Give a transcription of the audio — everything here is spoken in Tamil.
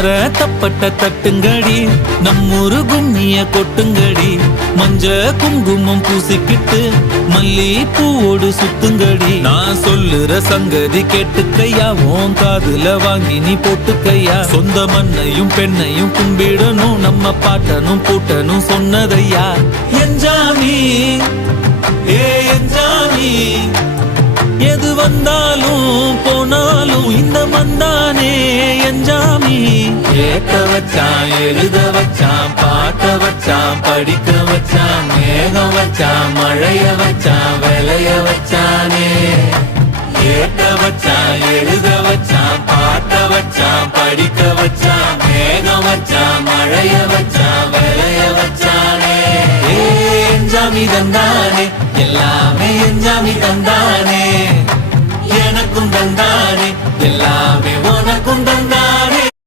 தாமர தப்பட்ட தட்டுங்கடி, நம்மூரு கும்மிய கொட்டுங்கடி, மஞ்ச குங்குமம் பூசிக்கிட்டு மல்லி பூவோடு சுத்துங்கடி. நான் சொல்லுற சங்கதி கேட்டுக்கையா, உன் காதுல வாங்கி நீ போட்டுக்கையா. சொந்த மண்ணையும் பெண்ணையும் கும்பிடணும், நம்ம பாட்டனும் பூட்டனும் சொன்னதையா. என்ஜாமி ஏ என்ஜாமி, எது வந்தாலும் போனாலும் இந்த மந்தானே என்ஜாமி. கேட்க வச்சான், எழுத வச்சான், பாட்ட வச்சான், படிக்க வச்சான், மேகம் வச்சான், மழைய வச்சான், விளைய வச்சானே. கேட்க வச்சான், எழுத வச்சான், பாட்ட வச்சான், படிக்க வச்சான், மேகம் வச்சான், மழைய வச்சான், விளைய வச்சானே. ஏ என்ஜாமி தந்தா